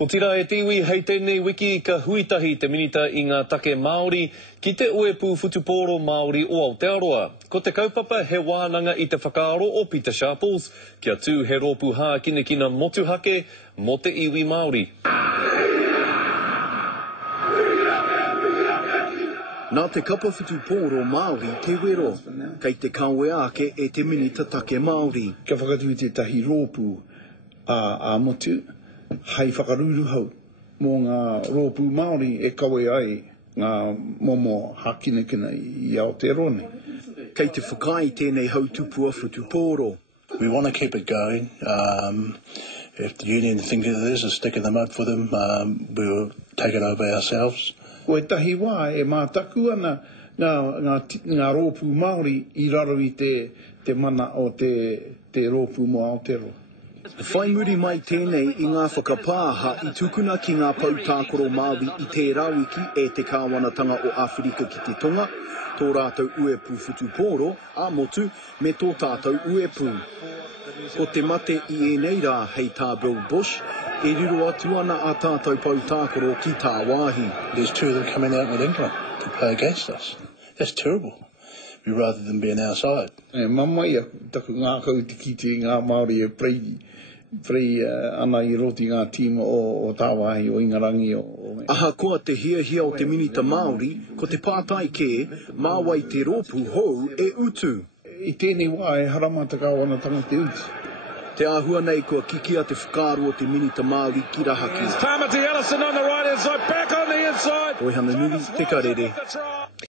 O tira e tiwi hei tēnei wiki ka huitahi te minita I ngā take Māori ki te uepu futupōro Māori o Aotearoa. Ko te kaupapa he wānanga I te whakaaro o Peter Sharples, kia tū he rōpu hā kinekina motuhake mo te iwi Māori. Nā te kapa futupōro Māori te wero, kei te kawe ake e te minita take Māori. Ka whakatui te tahi rōpu a motu, hei whakaruru hau. Mō ngā rōpu Māori e kawe ai ngā momo hakinekina I Aotearoa nei. Kei te whakai tēnei hau tupua futupōro. We want to keep it going. If the union think that there's a stick in the mud for them, we'll take it over ourselves. O e tahi wā e mātaku ana ngā rōpu Māori I raro I te mana o te rōpu mo Aotearoa. Whai muri mai tēnei I ngā whakapāha I tukuna ki ngā pautākoro Māori I te rawiki e te kāwanatanga o Awherika ki te tonga, tō rātou uepu futupōro, a motu, me tō tātou uepu. Ko te mate I enei rā hei tā Bill Bush, e riro atu ana a tātou pautākoro ki tā wāhi. There's two of them coming out with England to play against us. That's terrible. We'd rather than be on our side. Mamai a taku ngā kau te kite ngā Māori e prei ana I roti ngā tīma o tāwahi o Ingarangi o Aha koa te hiahia o te minita Māori, ko te pātai ke, māwai te rōpu hou e utu. I tēnei wā e haramata kāwanatanga te utu. Te āhua nei kua kikia te whakaaro o te minita Māori ki Rahaki. Tamati Ellison on the right hand side, back on the inside. Oi hana nui, te karere.